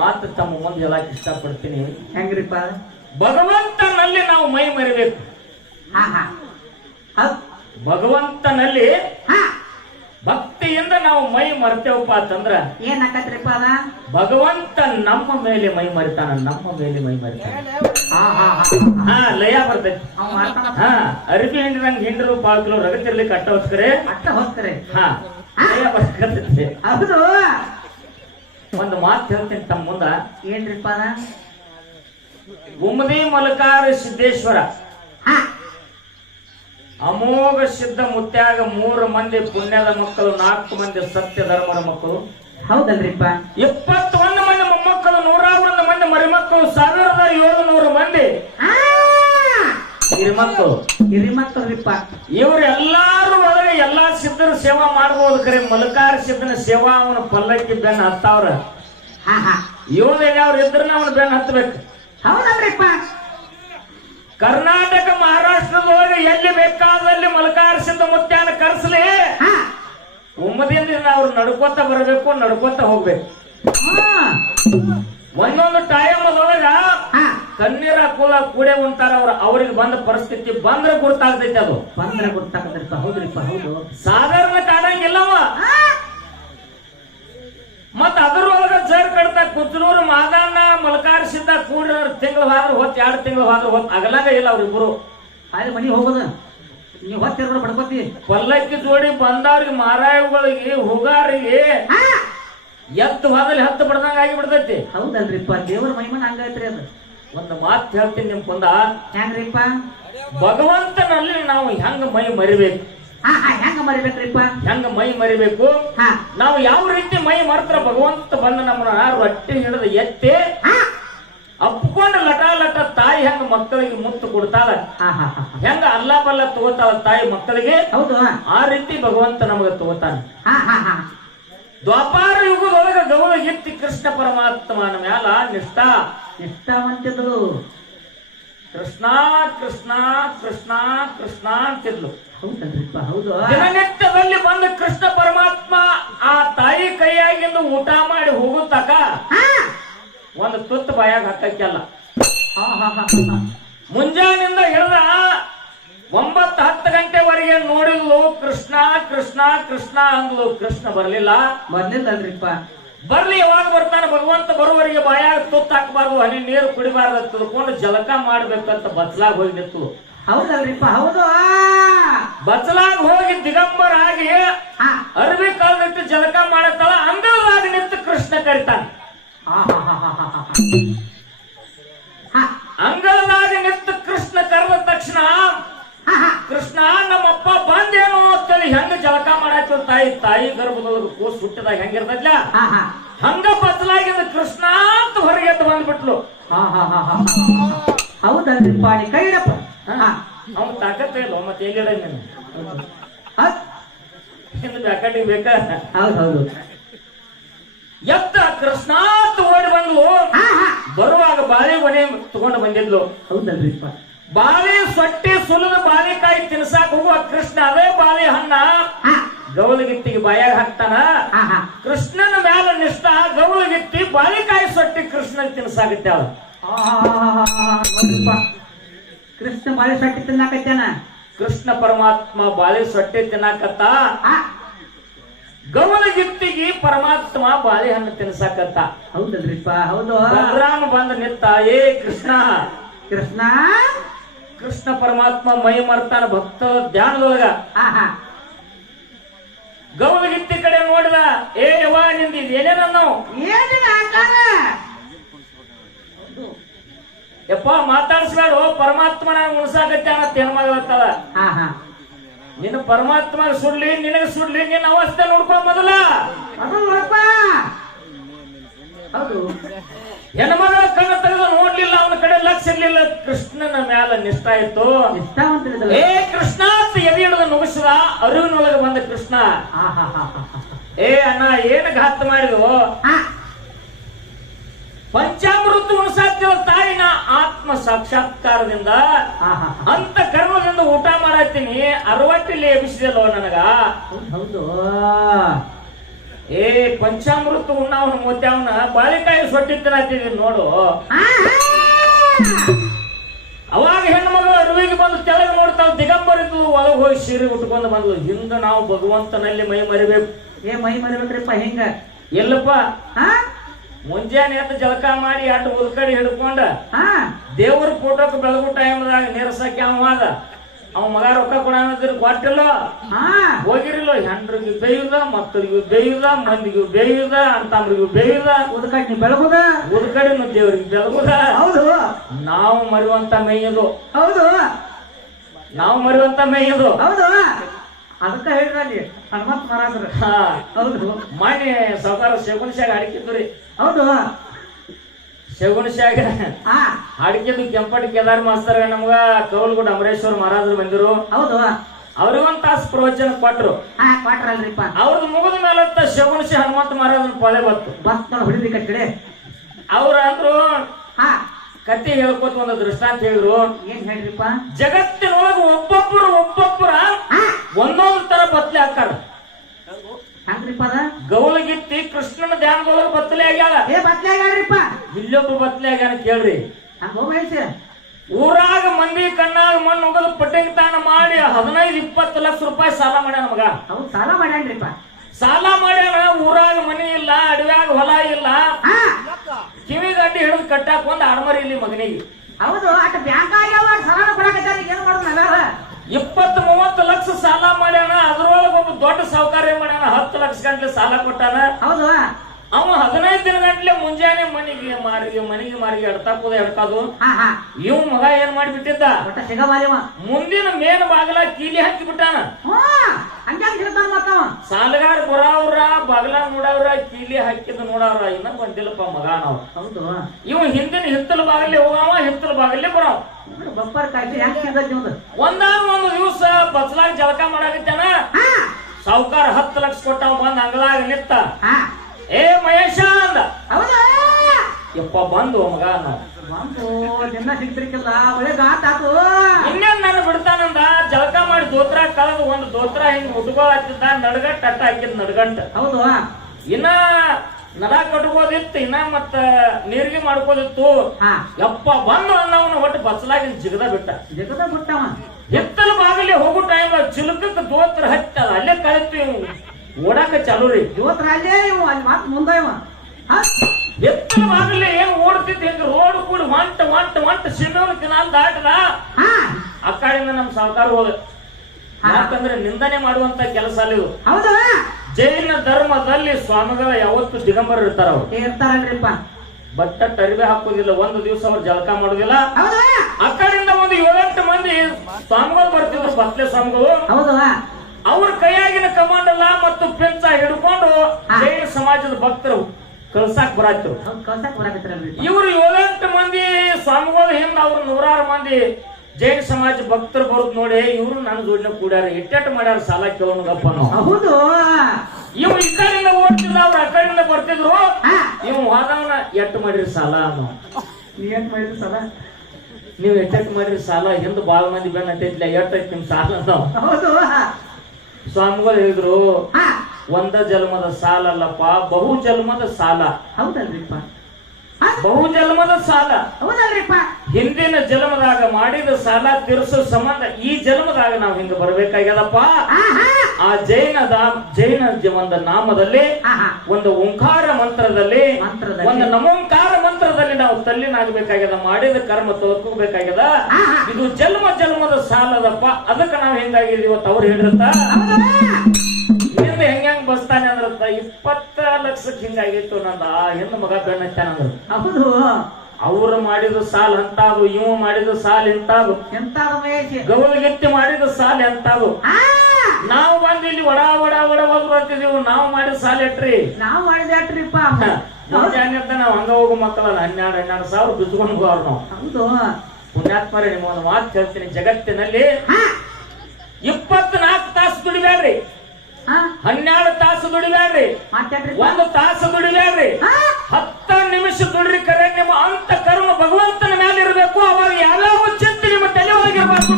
ಮಾತು ತಮ್ಮ ಮುಂದೆ ಹೇಳಕ್ ಇಷ್ಟಪಡ್ತೀನಿ. ಹೆಂಗ್ರಿಪ್ಪ? ಭಗವಂತನಲ್ಲಿ ನಾವು ಮೈ ಮರಿಬೇಕು. ಭಗವಂತನಲ್ಲಿ ಭಕ್ತಿಯಿಂದ ನಾವು ಮೈ ಮರ್ತೇವಪ್ಪ ಅಂತಂದ್ರ ಏನಾಕತ್ರಿಪ್ಪ ಅದ? ಭಗವಂತ ನಮ್ಮ ಮೇಲೆ ಮೈ ಮರಿತಾನ, ನಮ್ಮ ಮೇಲೆ ಮೈ ಮರಿತಾನ. ಲಯ ಬರ್ತೈತಿ. ಅರಿಬಿ ಹಿಂಡ್ರಂಗ್ ಹಿಂಡ್ರು ಪಾಕ್ಲು ರಗತಿರ್ಲಿ ಕಟ್ಟ ಹೋಗ್ತಾರೆ ಲಯ ಬರ್ತೈತಿ. ಹೌದು. ಒಂದು ಮಾತು ಹೇಳ್ತೀನಿ ತಮ್ಮ ಮುಂದ. ಏನ್ರಿಪ್ಪ ಅದ? ಗುಮ್ಮದಿ ಮಲಕಾರ ಸಿದ್ದೇಶ್ವರ ಅಮೋಘ ಸಿದ್ಧ ಮುತ್ಯಾಗ 3 ಮಂದಿ ಪುಣ್ಯದ ಮಕ್ಕಳು, 4 ಮಂದಿ ಸತ್ಯ ಧರ್ಮದ ಮಕ್ಕಳು. ಹೌದಲ್ರಿಪ್ಪ. 21 ಮಂದಿ ಮೊಮ್ಮಕ್ಕಳು, 101 ಮಂದಿ ಮರಿಮಕ್ಕಳು, 1700 ಮಂದಿ ಹಿರಿಮಕ್ಕಳ್ರಿಪ್ಪ. ಇವ್ರೆಲ್ಲಾರು ಒಳಗೆ ಎಲ್ಲಾ ಸಿದ್ಧರ ಸೇವಾ ಮಾಡ್ಬೋದು. ಖರೆ ಮಲಕಾರ ಸಿದ್ಧನ ಸೇವಾ ಅವನ ಪಲ್ಲಕ್ಕಿ ಬೆನ್ನ ಹತ್ತಾವ್ರ. ಇವನು ಯಾವ್ರು ಇದ್ರನ್ನ ಅವನು ಬೆನ್ನ ಹತ್ತಬೇಕು. ಹೌದಲ್ರಿಪ್ಪ. ಕರ್ನಾಟಕ ಮಹಾರಾಷ್ಟ್ರದೊಳಗೆ ಎಲ್ಲಿ ಬೇಕಾದಲ್ಲಿ ಮಲಕಾರ ಸಿದ್ಧ ಮುತ್ಯಾನ ಕರ್ಸಲಿ, ಉಮ್ಮದಿಂದ ಅವ್ರು ನಡ್ಕೋತ ಬರಬೇಕು, ನಡ್ಕೋತ ಹೋಗ್ಬೇಕು. ಒಂದೊಂದು ಟೈಮ್ ಅದೊಳಗ ಕಣ್ಣೀರ ಕೂಲ ಕೂಡೆ ಉಂಟಾರ ಅವ್ರಿಗೆ ಬಂದ ಪರಿಸ್ಥಿತಿ ಬಂದ್ರೆ ಗುರ್ತಾಗ್ತೈತಿ. ಅದು ಬಂದ್ರೆ ಗೊತ್ತಾಗದ್ರಿಪ್ಪ. ಹೌದ್ರಿಪ್ಪ. ಹೌದು. ಸಾಧಾರಣ ಕಾಣಂಗಿಲ್ಲವ. ಮತ್ತ ಅದ್ರೊಳಗ ಜರ್ ಕಡ್ತ ಕುಚ್ಚನೂರು ಮಾದಾನ ಮಲಕಾರ ಸಿದ್ಧ ಕೂಡ ತಿಂಗಳು ಹೋದ್ರ ಹೊತ್ತು, 2 ತಿಂಗಳು ಹೋದ್ರ ಹೊತ್ತು ಅಗಲಾಗ ಇಲ್ಲ ಅವ್ರಿಬ್ರು. ಅಲ್ಲಿ ಮನಿ ಹೋಗೋದು ನೀವು ಹೊತ್ತಿರ್ಬೋದು ಪಡ್ಕೋತಿ. ಪಲ್ಲಕ್ಕಿ ಜೋಡಿ ಬಂದವ್ರಿಗೆ, ಮಾರಾಯಗಳಿಗೆ, ಹುಗಾರಿಗೆ ಎತ್ತು ಹೋದಲ್ಲಿ 10 ಬಡ್ದಂಗ ಆಗಿ ಬಿಡ್ತೈತಿ. ಹೌದಲ್ರಿಪ್ಪ. ದೇವರ ಮಹಿಮನ್ ಹಂಗೈತ್ರಿ ಅದು. ಒಂದು ಮಾತು ಹೇಳ್ತೀನಿ ನಿಮ್ ಕುಂದ. ಹೆಂಗ್ರಿಪ್ಪ? ಭಗವಂತನಲ್ಲಿ ನಾವು ಹೆಂಗ ಮೈ ಮರಿಬೇಕು. ಹೆಂಗ ಮರಿಬೇಕ್ರಿಪ್ಪ? ಹೆಂಗ ಮೈ ಮರಿಬೇಕು? ನಾವು ಯಾವ ರೀತಿ ಮೈ ಮರ್ತ್ರ ಭಗವಂತ ಬಂದ ನಮ್ಮನ್ನ ರೊಟ್ಟಿ ಹಿಡಿದು ಎತ್ತಿ ಅಪ್ಕೊಂಡು ಲಟ ಲಟ ತಾಯಿ ಹೆಂಗ ಮಕ್ಕಳಿಗೆ ಮುತ್ತು ಕೊಡ್ತಾಳ, ಹೆಂಗ ಅಲ್ಲ ಬಲ್ಲ ತಗೋತಾಳ ತಾಯಿ ಮಕ್ಕಳಿಗೆ, ಹೌದು ಆ ರೀತಿ ಭಗವಂತ ನಮಗೆ ತಗೋತಾನ. ದ್ವಾಪಾರ ಯುಗದೊಳಗ ಗೌಳ ಎತ್ತಿ ಕೃಷ್ಣ ಪರಮಾತ್ಮನ ಮ್ಯಾಲ ನಿಷ್ಠಾವಂತಿದ್ರು. ಕೃಷ್ಣ ಕೃಷ್ಣ ಕೃಷ್ಣ ಕೃಷ್ಣ ಅಂತಿದ್ಲು. ಹೌದಲ್ರಿಪ್ಪ. ಹೌದು. ದಿನನಿತ್ಯದಲ್ಲಿ ಬಂದ ಕೃಷ್ಣ ಪರಮಾತ್ಮ ಆ ತಾಯಿ ಕೈಯಾಗಿಂದ ಊಟ ಮಾಡಿ ಹೋಗುತ್ತಕ ಒಂದು ತುತ್ತು ಬಾಯಾಗ ಹಾಕಲ್ಲ. ಮುಂಜಾನಿಂದ ಹಿಡಿದ 9-10 ಗಂಟೆವರೆಗೆ ನೋಡಿದ್ಲು. ಕೃಷ್ಣ ಕೃಷ್ಣ ಕೃಷ್ಣ ಅಂದ್ಲು. ಕೃಷ್ಣ ಬರ್ಲಿಲ್ಲಲ್ರಿಪ್ಪ. ಬರ್ಲಿ, ಯಾವಾಗ ಬರ್ತಾನೆ ಭಗವಂತ ಬರುವವರೆಗೆ ಬಾಯಾಗ ತುತ್ತು ಹಾಕಬಾರ್ದು, ಹನಿ ನೀರು ಕುಡಿಬಾರ್ದು ತಿಳ್ಕೊಂಡು ಜಲಕ ಮಾಡ್ಬೇಕಂತ ಬಚ್ಚಲಾಗ ಹೋಗಿ ನಿಂತು. ಹೌದಲ್ರಿಪ್ಪ. ಹೌದು. ಬಚ್ಚಲಾಗ ಹೋಗಿ ದಿಗಂಬರ ಆಗಿ ಅರ್ಬಿ ಕಾಲದಟ್ಟು ಜಲಕ ಮಾಡತ್ತಲ್ಲ, ಅಂಗಳದಾಗ ನಿಂತು ಕೃಷ್ಣ ಕರಿತಾನೆ. ಅಂಗಳದಾಗ ನಿಂತು ಕೃಷ್ಣ ಕರೆದ ತಕ್ಷಣ ಕೃಷ್ಣ ನಮ್ಮಪ್ಪ ಬಂದೇನೋ ಅಂತೇಳಿ ಹೆಂಗ ಜಲಕ ಮಾಡಾಯ್ತು ತಾಯಿ ಗರ್ಭದೊಳಗೆ ಕೂಸು ಹುಟ್ಟಿದಾಗ ಹೆಂಗಿರ್ತದ್ಲ ಹಂಗ ಬಚ್ಚಲಾಗಿಂದ ಕೃಷ್ಣ ಅಂತ ಹೊರಗೆ ಎದ್ದು ಬಂದ್ಬಿಟ್ಲು. ಹೌದಲ್ರಿಪ್ಪ. ಕೈ ಇಡಪ್ಪ. ಅವ್ನು ತಾಕತ್ತ ಇಲ್ಲ ಮತ್ತೆ ಎಲ್ಲಿಡ ಬ್ಯಾಕಟಿಗೆ ಬೇಕ. ಹೌದೌದು. ಎತ್ತ ಕೃಷ್ಣ ಅಂತ ಓಡಿ ಬಂದ್ಲು. ಬರುವಾಗ ಬಾಳೆ ಮನೆ ತಗೊಂಡು ಬಂದಿದ್ಲು. ಹೌದಲ್ರಿಪ್ಪ. ಬಾಳೆ ಸೊಟ್ಟಿ ಸುಲಿದ ಬಾಳೆಕಾಯಿ ತಿನ್ಸಾಕ್ ಹೋಗುವ ಕೃಷ್ಣ ಅದೇ ಬಾಳೆ ಹಣ್ಣ ಗೌಲಗಿತ್ತಿಗೆ ಬಾಯಾಗ ಹಾಕ್ತಾನ. ಕೃಷ್ಣನ ಮ್ಯಾಲ ನಿಷ್ಠ ಗೌಲಗಿತ್ತಿ ಬಾಳೆಕಾಯಿ ಸೊಟ್ಟಿ ಕೃಷ್ಣ ತಿನ್ಸಾಕತ್ತೆ. ಅವಳು ಕೃಷ್ಣ ಬಾಳೆ ಸೊಟ್ಟಿ ತಿನ್ನಾಕತ್ತಾನ. ಕೃಷ್ಣ ಪರಮಾತ್ಮ ಬಾಳೆ ಸೊಟ್ಟಿ ತಿನ್ನಾಕತ್ತ, ಗೌಲಗಿತ್ತಿಗೆ ಪರಮಾತ್ಮ ಬಾಳೆಹಣ್ಣು ತಿನ್ಸಾಕತ್ತ. ಹೌದಲ್ರಿಪ್ಪ. ಹೌದು. ಬಲರಾಮ ಬಂದ ನಿಂತ. ಏ ಕೃಷ್ಣ ಕೃಷ್ಣ ಕೃಷ್ಣ ಪರಮಾತ್ಮ ಮೈ ಮರ್ತಾನ ಭಕ್ತ ಧ್ಯಾನದೊಳಗ. ಗೌಲಗಿತ್ತಿ ಕಡೆ ನೋಡಿದ. ಏ ಯವ್ವ ನಿಂದ ಏನೇನ ನಾವು ಯಪ್ಪ ಮಾತಾಡ್ಸ್ಬೇಡ, ಪರಮಾತ್ಮನ ಉಣಸಾಕತ್ತೆ ಅನ್ನತ್ ಹೆಣ್ಮಗಳತ್ತದ. ನಿನ್ನ ಪರಮಾತ್ಮ ಸುಡ್ಲಿ ನಿನಗೆ ಸುಡ್ಲಿ, ನಿನ್ನ ಅವಸ್ಥೆ ನೋಡ್ಕೊ ಮೊದಲ. ಹೆಣ್ಮಗಳ ಕಣ್ಣ ತೆಗೆದು ನೋಡ್ಲಿಲ್ಲ, ಅವನ ಕಡೆ ಲಕ್ಷ ಇರ್ಲಿಲ್ಲ. ಕೃಷ್ಣನ ಮ್ಯಾಲ ನಿಷ್ಠ ಇತ್ತು. ಏ ಕೃಷ್ಣ ಅಂತ ಎದೆ ಹಿಡಿದು ನುಗ್ಗಿಸಿದ. ಅರಿವಿನೊಳಗೆ ಬಂದ ಕೃಷ್ಣ. ಏ ಅಣ್ಣ ಏನ್ ಘಾತ ಮಾಡಿದ್ವು? ಪಂಚಾಮೃತ ಉಣಸಾಕ್ತಿವ ತಾಯಿನ ಆತ್ಮ ಸಾಕ್ಷಾತ್ಕಾರದಿಂದ ಅಂತ ಕರ್ಮದಿಂದ ಊಟ ಮಾಡತ್ತೀನಿ. 60 ಎಬ್ಬಿಸಿದಲ್ಲೋ ನನಗ. ಹೌದು. ಏ ಪಂಚಾಮೃತ ಉಣ್ಣವನ ಮುತ್ಯಾವನ ಬಾಳಿಕಾಯಿ ಸೊಟ್ಟಿದ್ದನಾತಿದೀನಿ ನೋಡು. ಅವಾಗ ಹೆಣ್ಮಗಳು ಅರಿವಿಗೆ ಬಂದು ಕೆಳಗೆ ನೋಡ್ತಾವ, ದಿಗಂಬರಿದ್ದು ಒಳಗೆ ಹೋಗಿ ಸೀರೆ ಉಟ್ಕೊಂಡು ಬಂದ್ಲು. ಹಿಂಗ ನಾವು ಭಗವಂತನಲ್ಲಿ ಮೈ ಮರಿಬೇಕು. ಮೈ ಮರಿಬೇಕ್ರಿಪ್ಪ ಹಿಂಗ? ಎಲ್ಲಪ್ಪ ಮುಂಜಾನೆ ಎದ್ದು ಜಳಕ ಮಾಡಿ ಅಡ್ಡ ಉದ್ಕಡಿ ಹಿಡ್ಕೊಂಡ ದೇವ್ರ ಫೋಟೋಕ್ ಬೆಳಗು ಟೈಮ್ದಾಗ ನೀರ್ಸಕ್ಕೆ ಅವಾದ ಅವ ಮಗ ರೊಕ್ಕ ಕೊಡಂದ್ರೆ ಕೊಟ್ಟಿಲ್ಲ, ಹೋಗಿರಿಲ್ಲ. ಹೆಂಡ್ರಿಗೂ ಬೇಯುದ, ಮಕ್ಕಳಿಗೂ ಬೇಯುದ, ಮಂದಿಗೂ ಬೇಯುದ, ಅಂತಮ್ರಿಗೂ ಬೇಯುದ, ಉದ್ಕಡಿ ಬೆಳಗುದ, ಉದ್ಕಡಿನ ದೇವ್ರಿಗೆ ಬೆಳಗುದ. ಹೌದು, ನಾವು ಮರುವಂತ ಮೇಯದು. ಹೌದು, ನಾವು ಮರುವಂತ ಮೇಯದು. ಹೌದು. ಅದಕ್ಕ ಹೇಳ್ರಿ ಹನುಮಂತ ಮಹಾರಾಜರು. ಹೌದು, ಮಾಡಿ ಸಾವುಕಾರ ಶಗುಣಶ್ಯಾಗ ಅಡಿಕಿದ್ರಿ. ಹೌದು, ಶಗುಣಶ್ಯಾಗ ಅಡಿಕೆದು ಕೆಂಪಟಿ ಕೇದಾರ್ ಮಾಸ್ತರ್ ನಮ್ಗ ಕೌಲ್ಗುಡ್ ಅಮರೇಶ್ವರ ಮಹಾರಾಜರು ಬಂದಿರು. ಹೌದು, ಅವ್ರಿಗೊಂದ್ ತಾಸು ಪ್ರವಚನ ಕೊಟ್ರು. ಕೊಟ್ರಲ್ರಿಪ್ಪ. ಅವ್ರದ್ದು ಮುಗಿದ ಮೇಲೆ ಶಗುಣಶ್ಯ ಹನುಮಂತ ಮಹಾರಾಜನ ಪೊಲೆ ಬತ್ತು ಹೊಡಿದ್ರಿ ಕಡೆ. ಅವ್ರ ಅಂದ್ರು ಕತೆ ಹೇಳ್ಕೊತ ಒಂದು ದೃಷ್ಟಾಂತ ಹೇಳಿದ್ರು. ಏನ್ ಹೇಳ್ರಿಪ್ಪ? ಜಗತ್ತಿನೊಳಗ ಒಬ್ಬೊಬ್ಬರ ಒಂದೊಂದು ತರ ಬತ್ಲೆ ಹಾಕಾರ. ಗೌಲಗಿತ್ತಿ ಕೃಷ್ಣನ ಧ್ಯಾನದೊಳಗ ಬತ್ತಲೆ ಆಗ್ಯಾಳ. ಇಲ್ಲೊಬ್ಬ ಬತ್ತಲೆ ಆಗ್ಯಾನ ಕೇಳ್ರಿ. ಊರಾಗ ಮಂದಿ ಕಣ್ಣಾಗ ಮಣ್ಣು ಹೋಗೋದು ಪಟ್ಟಂಗಿತಾನ ಮಾಡಿ 15-20 ಲಕ್ಷ ರೂಪಾಯಿ ಸಾಲ ಮಾಡ್ಯಾನ ಮಗ. ಸಾಲ ಮಾಡ್ಯಾನ್ರಿಪ್ಪ. ಸಾಲ ಮಾಡ್ಯಾನ. ಊರಾಗ ಮನಿ ಇಲ್ಲ, ಅಡವ್ಯಾಗ ಹೊಲ ಇಲ್ಲ, ಕಿವಿಗಡ್ಡಿ ಹಿಡಿದು ಕಟ್ಟಾಕ ಒಂದ್ ಆಡ್ಮರಿ ಇಲ್ಲಿ ಮಗನಿಗೆ. ಹೌದು, ಅಟ್ ಬ್ಯಾಂಕ್ ಆಗ್ಯಾವ, ಸಾಲ ಕೊಡಕತ್ತಾರ. ಏನ್ ಮಾಡೋದು? 20-30 ಲಕ್ಷ ಸಾಲ ಮಾಡ್ಯಾನ. ಅದ್ರೊಳಗ ಒಬ್ಬ ದೊಡ್ಡ ಸಾಹುಕಾರ ಏನ್ ಮಾಡ್ಯಾನ, 10 ಲಕ್ಷ ಗಂಟ್ಲೆ ಸಾಲ ಕೊಟ್ಟಾನ. ಹೌದು, ಅವ 15 ದಿನ ಗಂಟ್ಲೆ ಮುಂಜಾನೆ ಮನಿಗೆ ಮಾರಿಗೆ ಎಡ್ತಾಕೋದ ಎಡ್ಕಾದು. ಇವ್ ಮಗ ಏನ್ ಮಾಡಿಬಿಟ್ಟಿದ್ದ, ಮುಂದಿನ ಮೇನ್ ಬಾಗಲ ಕೀಲಿ ಹಾಕಿ ಬಿಟ್ಟಾನ. ಸಾಲಗಾರ ಬರಾವ್ರ ಬಾಗಲ ನೋಡವ್ರ ಕೀಲಿ ಹಾಕಿದ್ ನೋಡವ್ರ ಇನ್ನ ಬಂದಿಲ್ಲಪ್ಪ ಮಗ ನಾವು. ಹೌದು, ಇವ್ ಹಿಂದಿನ ಹಿತ್ತಲ ಬಾಗಲೇ ಹೋಗವ, ಹಿತ್ತಲ ಬಾಗಲೇ ಬರಾವ್. ಒಂದಾರು ದಿವಸ ಬಸ್ಲಾಗ ಜಳಕ ಮಾಡಾಕತ್ತಾನ. ಸಾವುಕಾರ 10 ಲಕ್ಷ ಕೊಟ್ಟವ. ಬಂದ್ ಅಂಗಳಾಗ ನಿತ್ತ. ಏ ಮಹೇಶ ಅಂದ. ಯಪ್ಪ ಬಂದು ಮಗ ಇನ್ನೇನ್ ನಾನು ಬಿಡ್ತಾನಂದ. ಜಳಕ ಮಾಡಿ ದೋತ್ರ ಕಳೆದು ಒಂದು ದೋತ್ರ ಹಿಂಗ್ ಉಟ್ಕೊಳತ್ತಿದ್ದ. ನಡ್ಗಂಟ ಅಟ್ಟ ಹಾಕಿದ್ ನಡ್ಗಂಟ. ಹೌದು, ಇನ್ನ ನಡ ಕಟ್ಕೋದಿತ್ತು, ಇನ್ನ ಮತ್ತ ನೀರಿಗೆ ಮಾಡ್ಕೋದಿತ್ತು. ಯಪ್ಪ ಬಂದು ಅನ್ನವನ್ನ ಒಟ್ಟು ಬಸ್ಲಾಗಿನ ಜಿಗದ ಬಿಟ್ಟವ. ಎತ್ತಲ ಬಾಗಲಿ ಹೋಗೋ ಟೈಮ್ ಚಿಲಕಕ್ಕೆ ದೋತ್ರ ಹತ್ತದ. ಅಲ್ಲೇ ಕಳಿತು ಇವ್ ಓಡಾಕ ಚಾಲು ರೀ. ದೋತ್ರ ಅಲ್ಲೇ ಮುಂದೆ ಎತ್ತಲ ಬಾಗಲಿ ಏನ್ ಓಡ್ತಿದ್ ಹಿಂಗ ರೋಡ್ ಕೂಡಿ ಹೊಂಟ ಸಿಂಧೂರು ಕಿನಾಲ್ ದಾಟದ. ಆ ಕಡೆಯಿಂದ ನಮ್ ಸಾವುಕಾರ ಹೋದ. ಯಾಕಂದ್ರೆ ನಿಂದನೆ ಮಾಡುವಂತ ಕೆಲಸ ಅಲ್ಲಿ. ಜೈನ ಧರ್ಮದಲ್ಲಿ ಸ್ವಾಮಿಗಳ ಯಾವತ್ತು ದಿಗಂಬರ ಇರ್ತಾರ. ಇರ್ತಾರಲ್ರಿಪ್ಪ. ಬಟ್ಟ ಅರಿವೆ ಹಾಕೋದಿಲ್ಲ. ಒಂದು ದಿವಸ ಅವ್ರು ಜಳಕ ಮಾಡೋದಿಲ್ಲ. ಆ ಕಡೆಯಿಂದ ಒಂದು 7-8 ಮಂದಿ ಸ್ವಾಮಿಗಳು ಬರ್ತಿದ್ರು, ಬತ್ಲೆ ಸ್ವಾಮಿಗಳು. ಅವ್ರ ಕೈಯಾಗಿನ ಕಮಾಂಡಲ್ಲ ಮತ್ತು ಪೆಂಚ ಹಿಡ್ಕೊಂಡು ಜೈನ ಸಮಾಜದ ಭಕ್ತರು ಕಳ್ಸಾಕ್ ಬರಾತ್ರು. ಇವ್ರು 7-8 ಮಂದಿ ಸ್ವಾಮಿಗಳು ಹಿಂದ ಅವ್ರ 100 ಮಂದಿ ಜೈನ ಸಮಾಜ ಭಕ್ತರು ಬರುದ್ ನೋಡಿ ಇವ್ರು ನನ್ನ ಜೋಡಿನ ಕೂಡ್ಯಾರ. ಎಟ್ಟೆಟ್ಟು ಮಾಡ್ಯಾರ ಸಾಲ ಕೇಳೋಣಗಪ್ಪ ನಾವು. ಹೌದು, ಇವ್ ಈ ಕಡೆಯಿಂದ ಓಡ್ತಿದ್ರು, ಅವ್ರ ಆ ಕಡೆಯಿಂದ ಬರ್ತಿದ್ರು. ಇವ್ ವಾದವನ ಎಟ್ಟು ಮಾಡಿರಿ ಸಾಲ ಅನ್ನೋ. ನೀವ್ ಎಟ್ಟೆಟ್ಟು ಮಾಡಿರಿ ಸಾಲ? ಹಿಂದ ಬಾಳ ಮಂದಿ ಬೆನ್ನ ಹತ್ತೈತಿಲ್ಲ, ಎಟ್ಟೈತಿ ನಿಮ್ ಸಾಲ ನಾವು. ಸ್ವಾಮಿಗಳು ಹೇಳಿದ್ರು, ಒಂದ ಜನ್ಮದ ಸಾಲ ಅಲ್ಲಪ್ಪ, ಬಹು ಜನ್ಮದ ಸಾಲ. ಹೌದಲ್ರಿಪ್ಪ, ಬಹು ಜನ್ಮದ ಸಾಲ. ಹೌದಲ್ರಿಪ್ಪ. ಹಿಂದಿನ ಜನ್ಮದಾಗ ಮಾಡಿದ ಸಾಲ ತೀರಿಸೋ ಸಂಬಂಧ ಈ ಜನ್ಮದಾಗ ನಾವ್ ಹಿಂಗ ಬರ್ಬೇಕಾಗ್ಯದಪ್ಪ. ಆ ಜೈನ ಒಂದು ನಾಮದಲ್ಲಿ, ಒಂದು ಓಂಕಾರ ಮಂತ್ರದಲ್ಲಿ, ಒಂದು ನಮೋಂಕಾರ ಮಂತ್ರದಲ್ಲಿ ನಾವು ತಲ್ಲಿನಾಗಬೇಕಾಗ್ಯದ. ಮಾಡಿದ ಕರ್ಮ ತೊಳ್ಕೋಬೇಕಾಗ್ಯದ. ಇದು ಜನ್ಮದ ಸಾಲದಪ್ಪ. ಅದಕ್ಕೆ ನಾವ್ ಹೆಂಗಾಗಿದೀವಿ ಇವತ್ತು ಅವ್ರು ಹೇಳಿರ್ತ. ಹೆಂಗ್ ಬಸ್ತಾನೆ ಅಂದ್ರತ್ತ 20 ಲಕ್ಷಕ್ಕೆ ಹಿಂಗಾಗಿತ್ತು ನಂದ. ಹೆಣ್ಣು ಮಗ ಬೆಣ್ಣತ್ತಾನಂದ್ರು. ಹೌದು, ಅವ್ರು ಮಾಡಿದ ಸಾಲ ಅಂತಾದು, ಇವ ಮಾಡಿದ ಸಾಲ ಇಂತಾದು, ಗೌಲಗಿತ್ತಿ ಮಾಡಿದ ಸಾಲ ಎಂತಾದು. ನಾವು ಬಂದು ಇಲ್ಲಿ ಒಡ ಬರ್ತಿದೀವಿ. ನಾವು ಮಾಡಿದ ಸಾಲ ಎಟ್ರಿ? ನಾವು ಮಾಡಿದ ಎಟ್ರಿಪ್ಪ. ನಾವ್ ಹಂಗ ಹೋಗೋ ಮಕ್ಕಳಲ್ಲ 12 ಸಾವಿರ ಬಿಸ್ಕೊಂಡು ಹೋಗೋರು ನಾವು. ಹೌದು, ಪುಣ್ಯಾತ್ಮರೇ, ನಿಮ್ಮ ಒಂದು ಮಾತು ಹೇಳ್ತೀನಿ. ಜಗತ್ತಿನಲ್ಲಿ 24 ತಾಸು ದುಡಿಬ್ಯಾಡ್ರಿ, 12 ತಾಸು ದುಡಿಬ್ಯಾಡ್ರಿ, 1 ತಾಸು ದುಡಿಬ್ಯಾಡ್ರಿ, 10 ನಿಮಿಷ ದುಡ್ರಿ. ಕರೆ ನಿಮ್ಮ ಅಂತ ಕರ್ಮ ಭಗವಂತನ ಮೇಲೆ ಇರಬೇಕು. ಅವಾಗ ಯಾವ್ಯಾವ ಚಿಂತೆ ನಿಮ್ಮ ತಲೆ ಒಳಗಿರಬಾರ್ದು.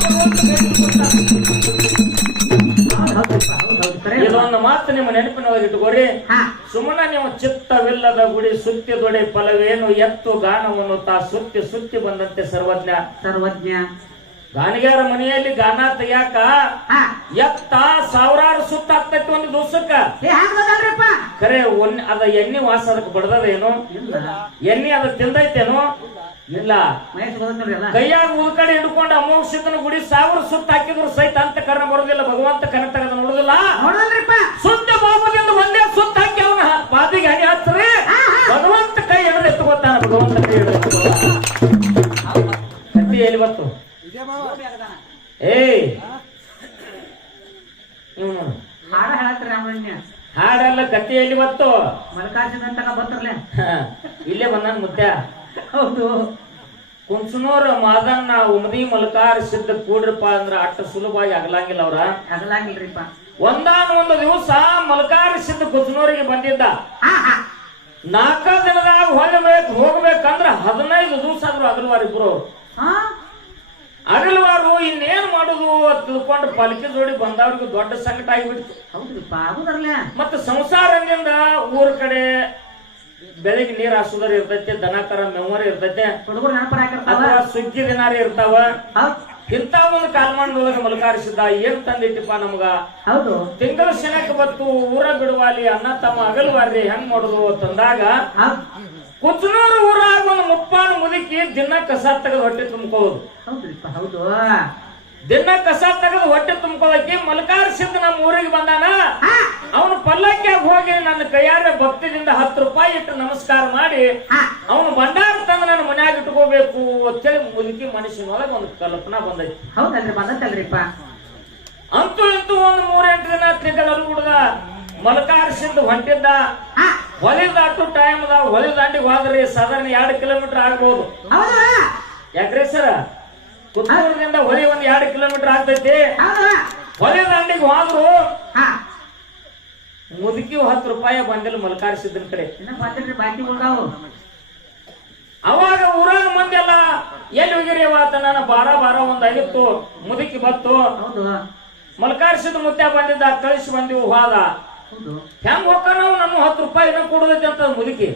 ಇದೊಂದು ಮಾತು ಮಾತು ನಿಮ್ಮ ನೆನಪಿನೊಳಗೆ ಇಟ್ಕೋರಿ. ಸುಮ್ಮನೆ ನೀವು ಚಿತ್ತವಿಲ್ಲದ ಗುಡಿ ಸುತ್ತಿ ದೊಡೆ ಫಲವೇನು ಎತ್ತು ಗಾನವನ್ನು ತಾ ಸುತ್ತಿ ಸುತ್ತಿ ಬಂದಂತೆ ಸರ್ವಜ್ಞ ಸರ್ವಜ್ಞ. ಗಾಣಿಗಾರ ಮನೆಯಲ್ಲಿ ಗಾನ ತೆಗ್ಯಾಕ ಎತ್ತ ಸಾವಿರಾರು ಸುತ್ತ ಆಗ್ತೈತಿ ಒಂದು ದಿವ್ಸಕ್ಕ. ಖರೆ ಅದ ಎಣ್ಣೆ ವಾಸ ಅದಕ್ಕೆ ಬಡದದೇನು? ಎಣ್ಣೆ ಅದ ತಿಂದೈತೇನು? ಇಲ್ಲ. ಕೈಯಾಗ ಉಳ್ಕಡೆ ಹಿಡ್ಕೊಂಡು ಅಮೋಕ್ಷಿತನ ಗುಡಿ 1000 ಸುತ್ತ ಹಾಕಿದ್ರು ಸಹಿತ ಅಂತ ಕರ್ಣ ಬರೋದಿಲ್ಲ. ಭಗವಂತ ಕಣ ತಗದ ನೋಡುದಿಲ್ಲ. ಸುತ್ತ ಬಾಬುದಿಂದ ಒಂದೇ ಸುತ್ತ ಹಾಕಿ ಅವನ ಪಾದಿಗೆ ಹಣಿ ಹಚ್ಚ್ರಿ, ಭಗವಂತ ಕೈ ಹಿಡಿದು ಎತ್ತುಕೊತಾನ. ಭಗವಂತ ಕೈ ಹಿಡಿದು ಕತ್ತಿ ಎಲ್ಲಿ ಬತ್ತು? ಏಯ್ ಇವನು ಹಾಡ ಹೇಳತ್ರಿ ರಾಮಣ್ಯ. ಹಾಡಲ್ಲ, ಕತ್ತಿ ಎಲ್ಲಿ ಬತ್ತು? ಮಲ್ಕಾರ್ಜುನ ಬರ್ತರ್ಲೆ ಇಲ್ಲೇ ಬಂದಾನ ಮುತ್ಯ. ಹೌದು. ಕುಂಚನೂರ್ ಮಾದಣ್ಣ ಉಮದಿ ಮಲ್ಕಾರ ಸಿದ್ಧ ಕೂಡ್ರಪ್ಪ ಅಂದ್ರ ಅಟ್ಟ ಸುಲಭವಾಗಿ ಆಗಲಾಗಿಲ್ಲ ಅವ್ರ. ಆಗಲಾಗಿಲ್ರಿಪ್ಪ. ಒಂದು ದಿವಸ ಮಲ್ಕಾರ ಸಿದ್ಧ ಕುಂಚನೂರಿಗೆ ಬಂದಿದ್ದ. 4 ದಿನದಾಗ ಹೋಗ್ಬೇಕಂದ್ರ 15 ದಿವಸ ಆದ್ರು ಅಗಲ್ವಾರ ಇಬ್ರು. ಅಗಲ್ವಾರು ಇನ್ನೇನ್ ಮಾಡುದು ತಿಳ್ಕೊಂಡು ಪಾಲಿಕೆ ಜೋಡಿ ಬಂದವ್ರಿಗೆ ದೊಡ್ಡ ಸಂಕಟ ಆಗಿಬಿಡ್ತು. ಹೌದ್ರಿಪ್ಪ, ಹೌದರ್ಲೆ. ಮತ್ತ ಸಂಸಾರದಿಂದ ಊರ ಕಡೆ ಬೆಳಿಗ್ಗೆ ನೀರ್ ಹಾಸುದರ ಇರ್ತೈತೆ, ದನಕರ ಮೆಮೊರ ಇರ್ತೈತೆ, ಅಥವಾ ಸುಗ್ಗಿ ದಿನಾರ ಇರ್ತಾವ. ಇಂತ ಒಂದು ಕಾಲ್ಮಾನದೊಳಗೆ ಮಲ್ಕಾರಿಸಿದ್ದ. ಏನ್ ತಂದಿಟ್ಟಿಪ್ಪ ನಮ್ಗ? ಹೌದು. ತಿಂಗಳ ಶನಕ್ ಬತ್ತು ಊರ ಬಿಡುವಾಲಿ ಅಣ್ಣ ತಮ್ಮ ಅಗಲ್ವಾರ್ರಿ ಹೆಂಗ್ ಮಾಡುದು ತಂದಾಗ ಕುಚನೂರು ಊರಾಗ ಒಂದು ಮುಪ್ಪಾನು ಮುದುಕಿ ದಿನ ಕಸ ತೆಗೆದು ಹೊಟ್ಟೆ ತುಂಬ್ಕೋದು. ಹೌದ್ರಿಪ್ಪ, ಹೌದು. ದಿನ ಕಸ ತೆಗೆದು ಹೊಟ್ಟೆ ತುಂಬ್ಕೋದಕ್ಕೆ ಮಲ್ಕಾರ ಸಿದ್ಧ ನಮ್ಮ ಊರಿಗೆ ಬಂದಾನ. ಅವನು ಪಲ್ಲಕ್ಕಿಯಾಗ ಹೋಗಿ ನನ್ನ ಕೈಯಾರ ಭಕ್ತಿದಿಂದ 10 ರೂಪಾಯಿ ಇಟ್ಟು ನಮಸ್ಕಾರ ಮಾಡಿ ಅವನು ಭಂಡಾರ ತಂದು ನನ್ನ ಮನ್ಯಾಗ ಇಟ್ಕೋಬೇಕು ಅಂತೇಳಿ ಮುದುಕಿ ಮನುಷ್ಯನೊಳಗೆ ಒಂದು ಕಲ್ಪನಾ ಬಂದೈತಿ. ಹೌದಲ್ರಿ, ಬಂದತ್ತಲ್ರಿಪ್ಪ. ಅಂತೂ ಇಂತೂ ಒಂದು 3-8 ದಿನ ತಿಂಗಳು ಹುಡುಗ ಮಲ್ಕಾರ ಸಿದ್ಧ ಹೊಂಟಿದ್ದ. ಹೊಳಿ ದಾಟು ಟೈಮ್ ಹೊಳಿ ದಾಂಡಿಗೆ ಹೋದ್ರಿ ಸಾಧಾರಣ 2 ಕಿಲೋಮೀಟರ್ ಆಗ್ಬಹುದು. ಯಾಕ್ರಿ ಸರ? ಕುತ್ತೂರದಿಂದ ಹೊಳಿ 2 ಕಿಲೋಮೀಟರ್ ಆಗ್ತೈತಿ. ಹೊಳಿ ದಾಂಡಿಗೆ ಹೋದ್ರು ಮುದುಕಿ 10 ರೂಪಾಯಿ ಬಂದಿಲ್ಲ ಮಲ್ಕಾರ ಸಿದ್ದನ ಕಡೆ. ಅವಾಗ ಊರಾಗ ಮಂದಿ ಎಲ್ಲ ಎಲ್ಲಿ ಹೋಗಿರಿ ಅವತ್ತ ನಾನು ಬಾರ ಒಂದಾಗಿತ್ತು. ಮುದುಕಿ ಬತ್ತು. ಮಲ್ಕಾರ ಸಿದ್ದ ಮುತ್ಯ ಬಂದಿದ್ದ, ಕಳಿಸಿ ಬಂದಿವು. ಹೋದ ಹೆಂಗ್ ಹೋಗ ನಾವು ನನ್ನ 10 ರೂಪಾಯಿ ಕೊಡುದೈತಿ ಅಂತ ಮುದುಕಿ.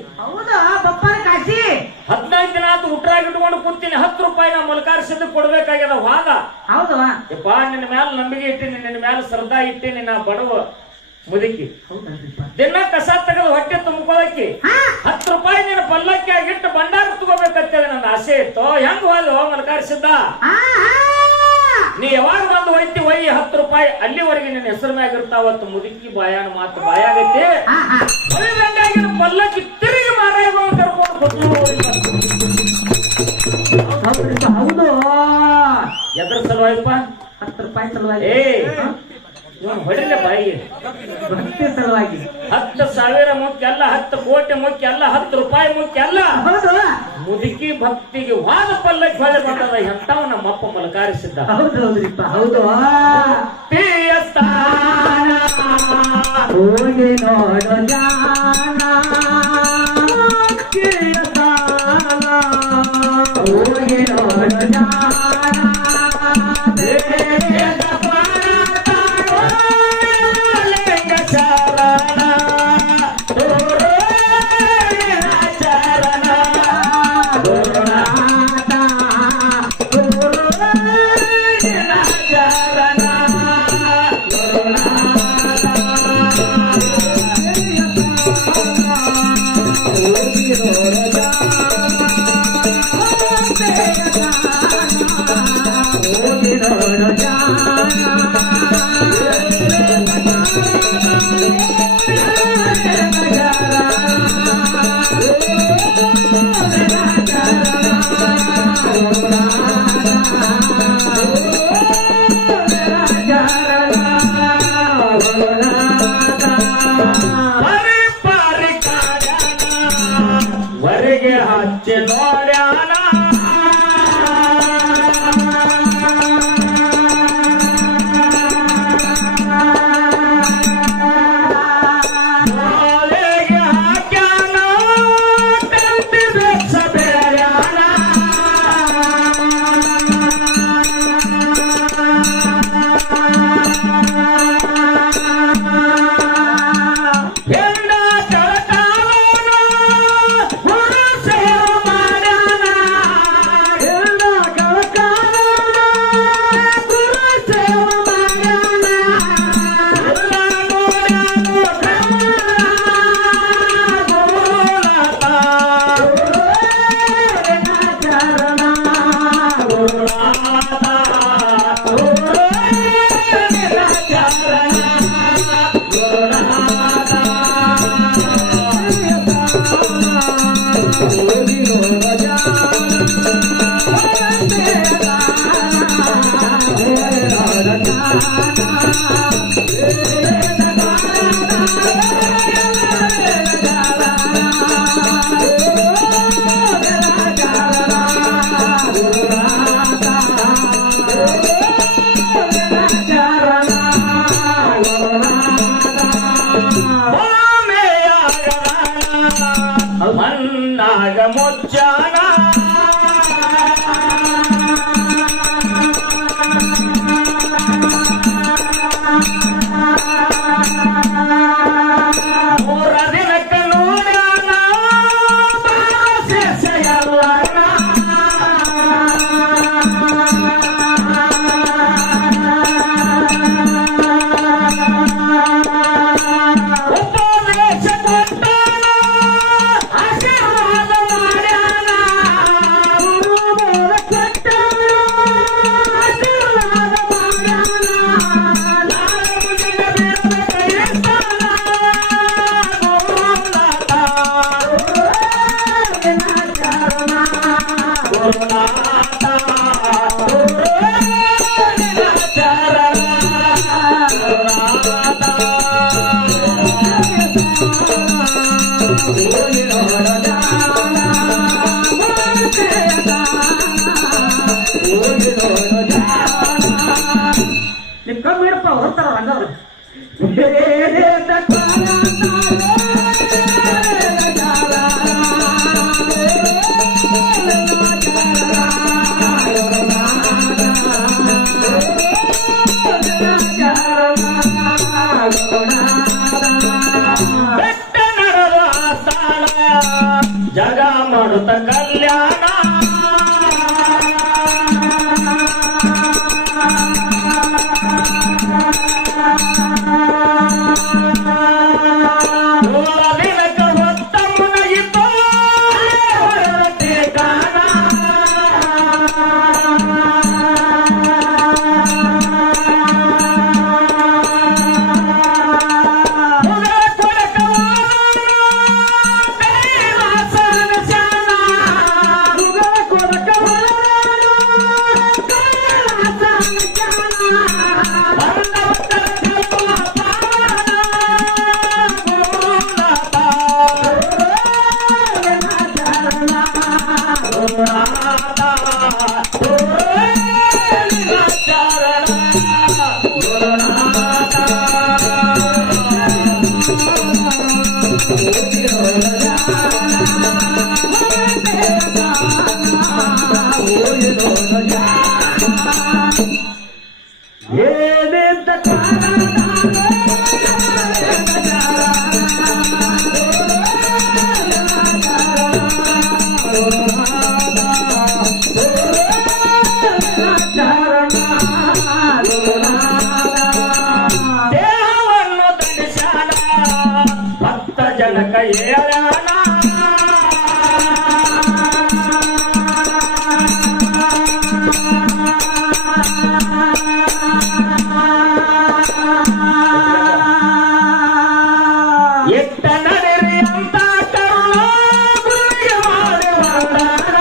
15 ದಿನ ಆತು ಉಟ್ರಾಗ ಇಟ್ಕೊಂಡು ಕೂತೀನಿ. 10 ರೂಪಾಯಿ ನಾ ಮಲ್ಕಾರ ಸಿದ್ದ ಕೊಡ್ಬೇಕಾಗ್ಯದ. ಹೋದ ಯಪ್ಪಾ ನಿನ್ನ ಮ್ಯಾಲ ನಂಬಿಕೆ ಇಟ್ಟಿನಿ, ನಿನ್ನ ಮ್ಯಾಲ ಶ್ರದ್ಧಾ ಇಟ್ಟಿನಿ. ನಾ ಬಡವ ಮುದುಕಿ ದಿನ ಕಸ ತೆಗೆದು ಹೊಟ್ಟೆ ತುಂಬ್ಕೊಳಕ್ಕೆ 10 ರೂಪಾಯಿ ನೀನು ಪಲ್ಲಕ್ಕಿ ಆಗಿಟ್ಟು ಭಂಡಾರ ತಗೋಬೇಕಂತೇಳಿ ನನ್ನ ಆಸೆ ಇತ್ತು. ಹೆಂಗ್ ಹೋದ ಮಲ್ಕಾರ ಸಿದ್ದ? ನೀ ಯಾವಾಗ ಬಂದು ಒಯ್ತಿ ಒಯ್ಯಿ 10 ರೂಪಾಯಿ ಅಲ್ಲಿವರೆಗೆ ನಿನ್ನ ಹೆಸರು ಮ್ಯಾಗ ಇರ್ತಾವತ್ತು. ಮುದುಕಿ ಬಾಯಾನ ಮಾತು ಬಾಯಾಗೈತಿ. ಪಲ್ಲಕ್ಕಿ ತಿರುಗಿ ಮಾರಾಯ ಕರ್ಕೊಂಡು ಹೌದು. ಎದ್ರ ಸಲುವಾಯಪ್ಪ? 10 ರೂಪಾಯಿ ಸಲುವಾಗಿ. ಇವನು ಹೊಡಿಲೆ ಬಾಯಿಗೆ ಭಕ್ತಿ ಸಲುವಾಗಿ. 10,000 ಮುಖ್ಯ ಅಲ್ಲ, 10 ಕೋಟಿ ಮುಖ್ಯ ಅಲ್ಲ, 10 ರೂಪಾಯಿ ಮುಖ್ಯ ಅಲ್ಲ. ಮುದುಕಿ ಭಕ್ತಿಗೆ ವಾದ ಪಲ್ಲಕ್ಕಿ ಹೊಳೆ ಬಂದದ. ಎಂತವ ನಮ್ಮಪ್ಪ ಮಲ್ಕಾರಿಸಿದ್ದ. ಹೌದೌದ್ರಿಪ್ಪ, ಹೌದು. ಹೋಗಿ ನೋಡು ಜಾನ, ಹೋಗಿ ನೋಡು ಜಾನ, ವರೆಗೆ ಹಚ್ಚಿ ನೋಡ್ಯಾನ ಮನ್ನಾಗ ಮುಚ್ಚಾನ ಮೂರ ದಿನಕ್ಕ ನೋಡ್ಯಾನ ಎಲ್ಲನ ಉಪದೇಶ ಕೊಟ್ಟಾನ ಆಶೀರ್ವಾದ ಮಾಡ್ಯಾನ ಕೊಟ್ಟಾನ ಆಶೀರ್ವಾದ ಮಾಡ್ಯಾನ ನಿಮ್ ಕಮ್ಮಿ ಇಡಪ್ಪ ಹೊರ್ತಾರ ರಂಗವ್ರು ಬೆಟ್ಟ ನಡೆದ ಸ್ಥಳ ಜಗ ಮಾಡುತ್ತ ಕಲ್ಯಾಣ ದಿನಕ ಹೊತ್ತಮ್ಮನಾಗಿತ್ತು ಗಾನ ದೇಹವನ್ನು ದಂಡಿಸ್ಯಾನ ಭಕ್ತ ಜನಕ ಏಳಾನ ಎಟ್ಟ ನಡಿರಿ ಅಂತ ಕರುಣ ಗುರುವಿಗೆ ಮಾಡಿ ವರದಾನ.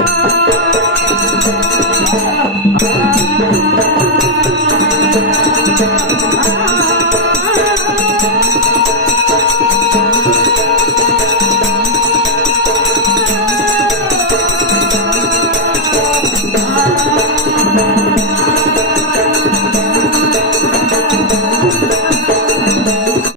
ಜಾನ